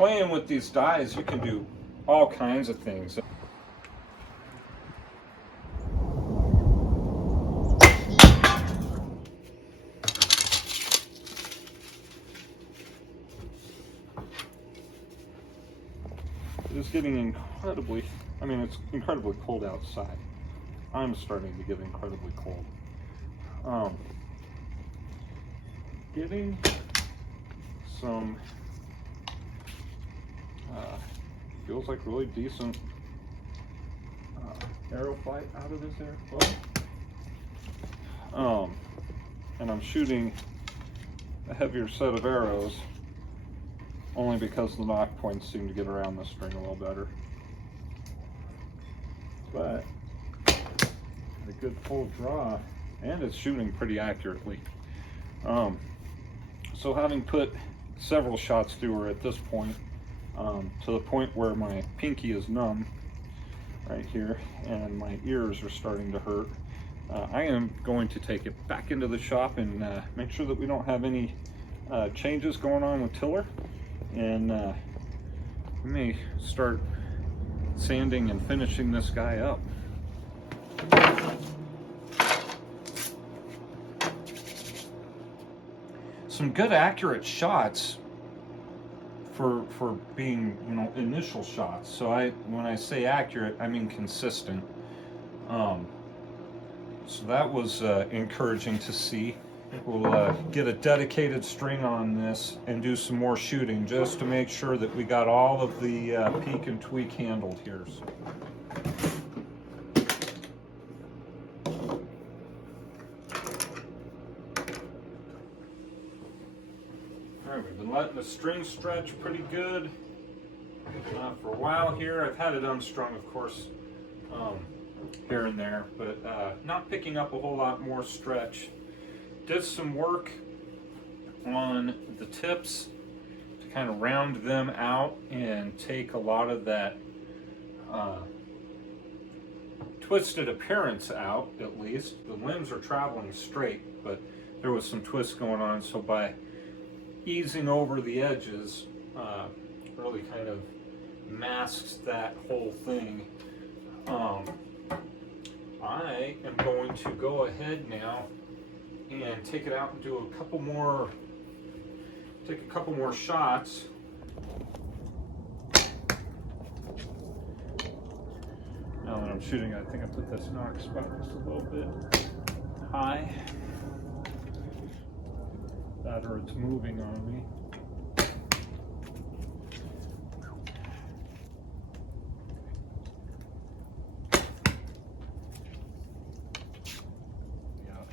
playing with these dies, you can do all kinds of things. It is getting incredibly, I mean, it's incredibly cold outside. I'm starting to get incredibly cold. Getting some, feels like really decent arrow flight out of this airflow. And I'm shooting a heavier set of arrows only because the knock points seem to get around the string a little better. But a good full draw, and it's shooting pretty accurately. So having put several shots through her at this point, to the point where my pinky is numb right here and my ears are starting to hurt, I am going to take it back into the shop and make sure that we don't have any changes going on with tiller, and we may start sanding and finishing this guy up. Some good accurate shots for being, you know, initial shots. So when I say accurate, I mean consistent. So that was encouraging to see. We'll get a dedicated string on this and do some more shooting just to make sure that we got all of the peak and tweak handled here. Alright, we've been letting the string stretch pretty good for a while here. I've had it unstrung, of course, here and there, but not picking up a whole lot more stretch. Did some work on the tips to kind of round them out and take a lot of that twisted appearance out, at least. The limbs are traveling straight, but there was some twist going on, so by easing over the edges really kind of masks that whole thing. I am going to go ahead now and take it out and do a couple more shots. Now that I'm shooting, I think I put this knock spot just a little bit high. That or it's moving on me.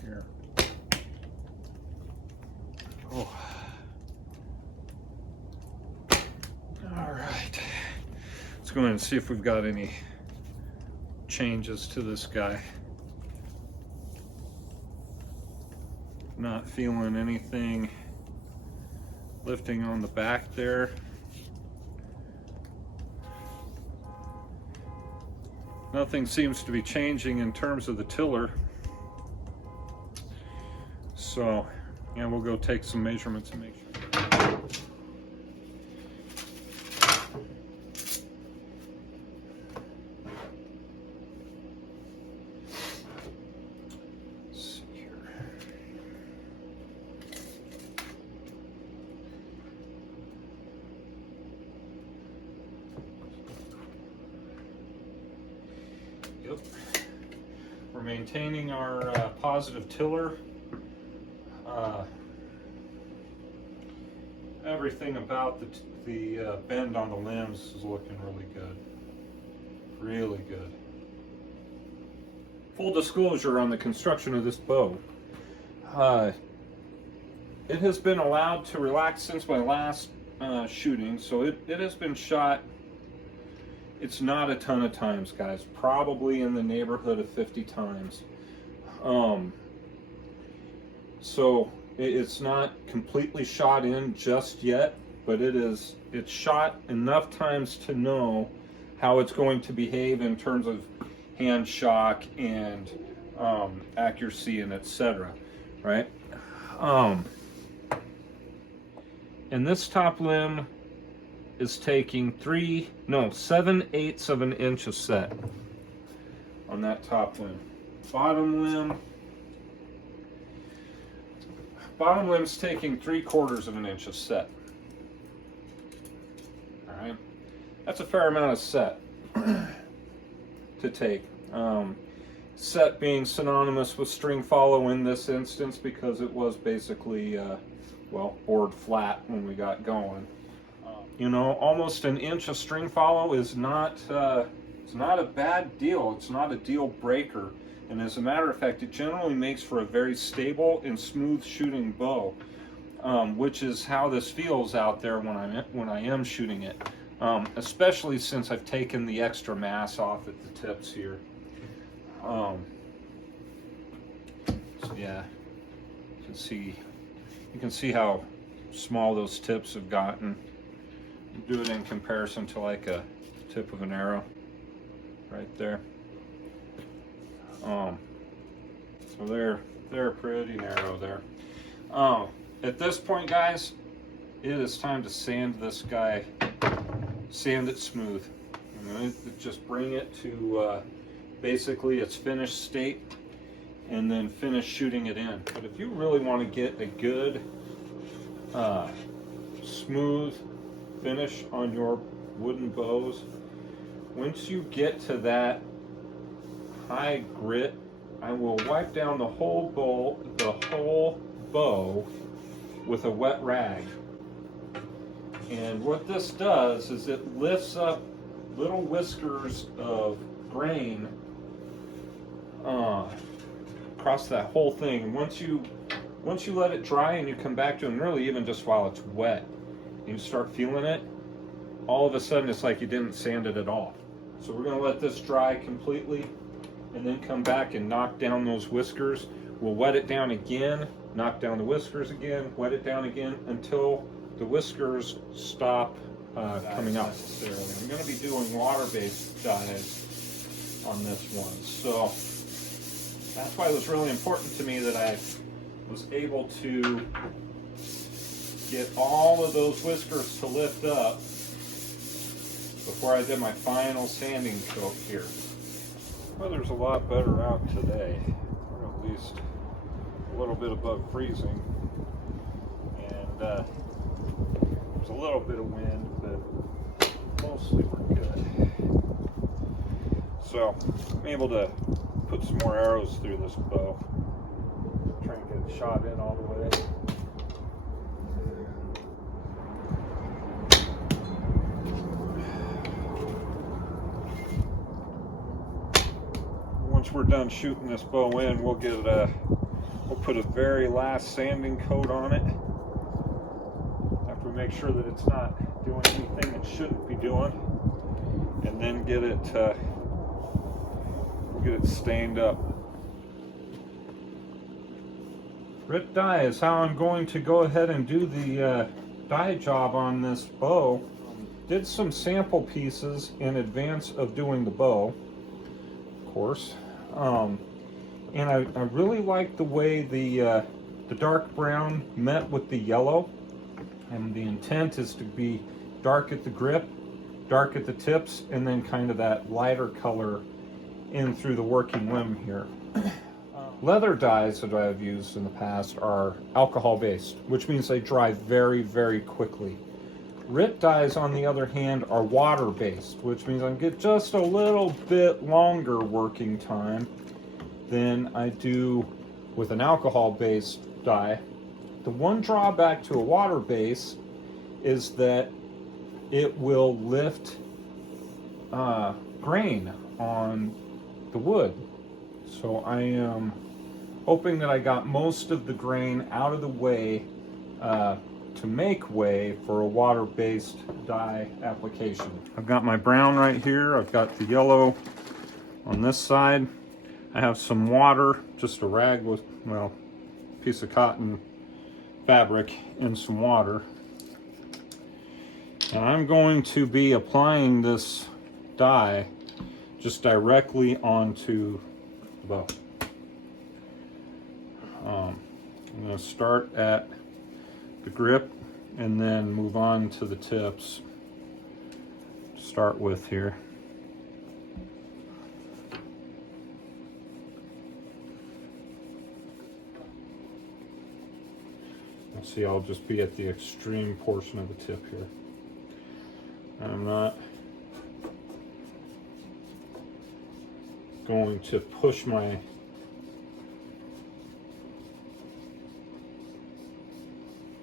Here. Oh. All right. Let's go in and see if we've got any changes to this guy. Not feeling anything lifting on the back there. Nothing seems to be changing in terms of the tiller. So, yeah, we'll go take some measurements and make sure. Let's see here. Yep. We're maintaining our positive tiller. Everything about the bend on the limbs is looking really good. Really good. Full disclosure on the construction of this bow. It has been allowed to relax since my last shooting, so it has been shot. It's not a ton of times, guys. Probably in the neighborhood of 50 times. So it's not completely shot in just yet, but it's shot enough times to know how it's going to behave in terms of hand shock and accuracy and etc. Right? And this top limb is taking 7/8 of an inch of set on that top limb. Bottom limb's taking 3/4 of an inch of set. All right, that's a fair amount of set to take. Set being synonymous with string follow in this instance because it was basically, well, bored flat when we got going. You know, almost an inch of string follow is not, it's not a bad deal. It's not a deal breaker. And as a matter of fact, it generally makes for a very stable and smooth shooting bow, which is how this feels out there when I am shooting it. Especially since I've taken the extra mass off at the tips here. So yeah, you can see how small those tips have gotten. Do it in comparison to like a tip of an arrow right there. So they're pretty narrow there. At this point, guys, it is time to sand this guy, sand it smooth. I'm going to just bring it to basically its finished state and then finish shooting it in. But if you really want to get a good smooth finish on your wooden bows, once you get to that high grit, I will wipe down the whole bow with a wet rag. And what this does is it lifts up little whiskers of grain across that whole thing. Once you let it dry and you come back to it, and really even just while it's wet, you start feeling it, all of a sudden it's like you didn't sand it at all. So we're going to let this dry completely and then come back and knock down those whiskers. We'll wet it down again, knock down the whiskers again, wet it down again until the whiskers stop coming out. I'm going to be doing water-based dyes on this one. So that's why it was really important to me that I was able to get all of those whiskers to lift up before I did my final sanding coat here. Weather's a lot better out today, or at least a little bit above freezing, and there's a little bit of wind, but mostly we're good. So I'm able to put some more arrows through this bow, try and get it shot in all the way. Once we're done shooting this bow in, we'll put a very last sanding coat on it after we make sure that it's not doing anything it shouldn't be doing, and then get it stained up. Grit dye is how I'm going to go ahead and do the dye job on this bow. Did some sample pieces in advance of doing the bow, of course. And I really like the way the dark brown met with the yellow, and the intent is to be dark at the grip, dark at the tips, and then kind of that lighter color in through the working limb here. Leather dyes that I've used in the past are alcohol based, which means they dry very, very quickly. Grit dyes, on the other hand, are water based, which means I can get just a little bit longer working time than I do with an alcohol based dye. The one drawback to a water base is that it will lift grain on the wood. So I am hoping that I got most of the grain out of the way to make way for a water-based dye application. I've got my brown right here. I've got the yellow on this side. I have some water, just a rag with, well, a piece of cotton fabric and some water. And I'm going to be applying this dye just directly onto the bow. I'm going to start at the grip and then move on to the tips. start with here. See, I'll just be at the extreme portion of the tip here. I'm not going to push my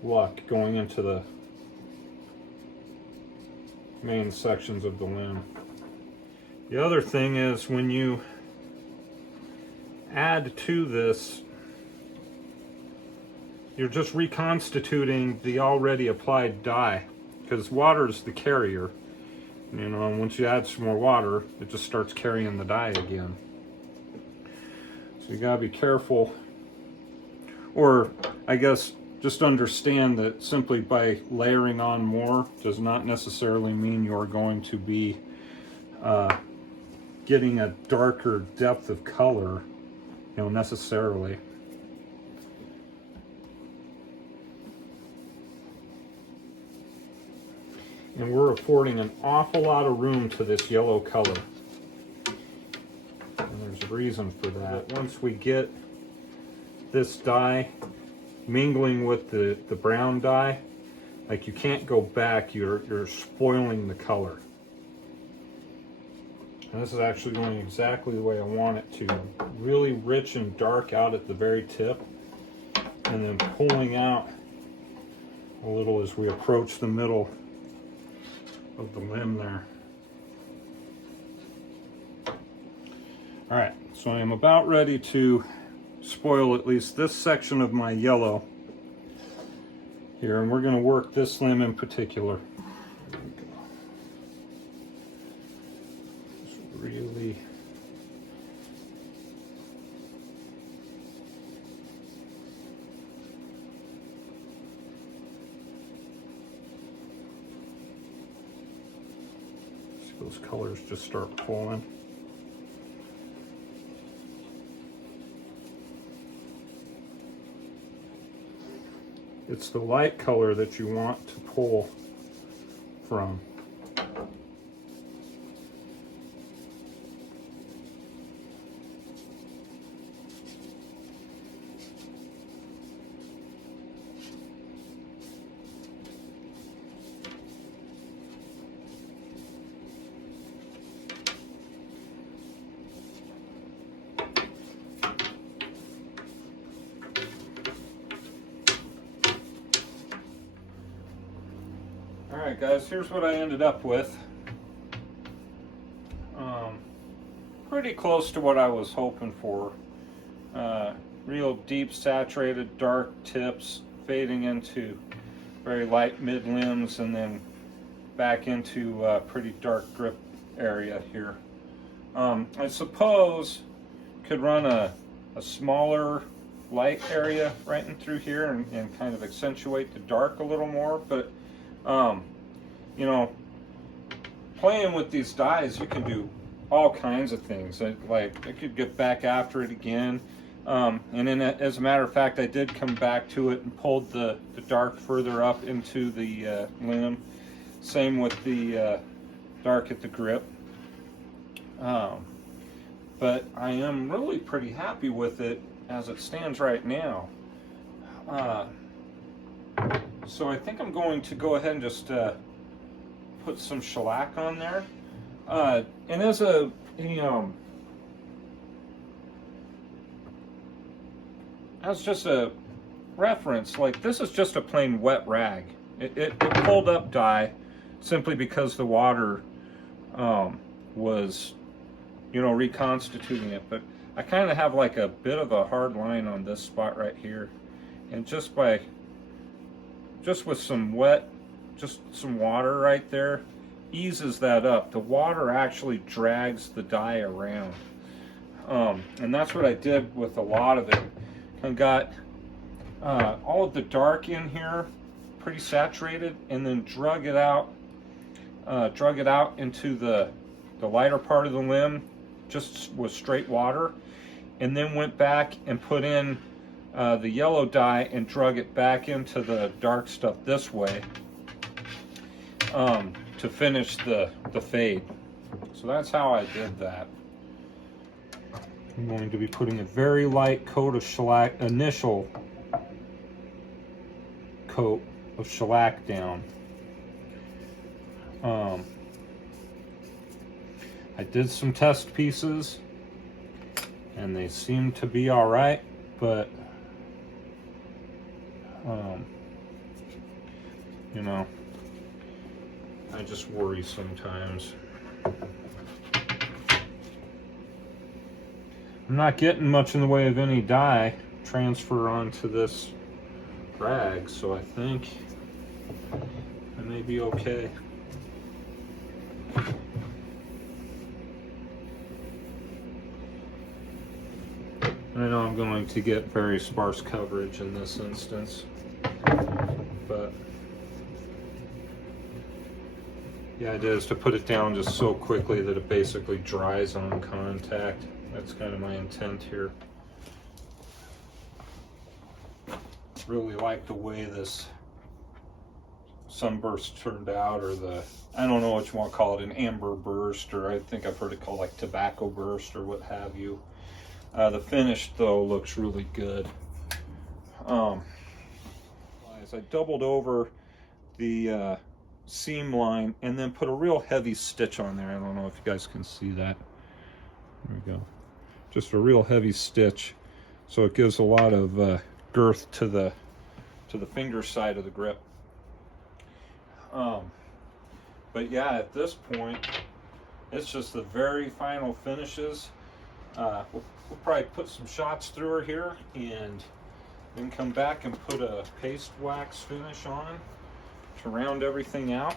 luck going into the main sections of the limb. The other thing is, when you add to this, you're just reconstituting the already applied dye, because water is the carrier. You know, and once you add some more water, it just starts carrying the dye again. So you gotta be careful, or I guess just understand that simply by layering on more does not necessarily mean you're going to be getting a darker depth of color, you know, necessarily. And we're affording an awful lot of room to this yellow color. And there's a reason for that. Once we get this dye mingling with the brown dye, like, you can't go back, you're spoiling the color. And this is actually going exactly the way I want it to. Really rich and dark out at the very tip, and then pulling out a little as we approach the middle of the limb there. All right, so I am about ready to spoil at least this section of my yellow here, and we're going to work this limb in particular. There we go. Just really those colors just start pulling. It's the light color that you want to pull from. Alright guys, here's what I ended up with. Pretty close to what I was hoping for. Real deep saturated dark tips fading into very light mid limbs, and then back into pretty dark grip area here. I suppose could run a smaller light area right in through here and kind of accentuate the dark a little more, but you know, playing with these dyes, you can do all kinds of things. Like, I could get back after it again, and then as a matter of fact, I did come back to it and pulled the dark further up into the limb. Same with the dark at the grip. But I am really pretty happy with it as it stands right now. So I think I'm going to go ahead and just put some shellac on there. And as a, as just a reference, like, this is just a plain wet rag. It pulled up dye simply because the water was, reconstituting it. But I kind of have like a bit of a hard line on this spot right here, and just with some water right there eases that up. The water actually drags the dye around, and that's what I did with a lot of it. I got all of the dark in here pretty saturated, and then drug it out into the lighter part of the limb just with straight water, and then went back and put in the yellow dye and drug it back into the dark stuff this way. to finish the fade. So that's how I did that. I'm going to be putting a very light coat of shellac, initial coat of shellac down. I did some test pieces and they seem to be all right, but you know, I just worry sometimes. I'm not getting much in the way of any dye transfer onto this rag, so I think I may be okay. I know I'm going to get very sparse coverage in this instance, but the idea is to put it down just so quickly that it basically dries on contact. That's kind of my intent here. Really like the way this sunburst turned out, or the, I don't know what you want to call it, an amber burst, or I think I've heard it called like tobacco burst or what have you. The finish though looks really good. As I doubled over the seam line and then put a real heavy stitch on there. I don't know if you guys can see that. There we go. Just a real heavy stitch, so it gives a lot of girth to the finger side of the grip. But yeah, at this point, it's just the very final finishes. We'll probably put some shots through her here and then come back and put a paste wax finish on to round everything out.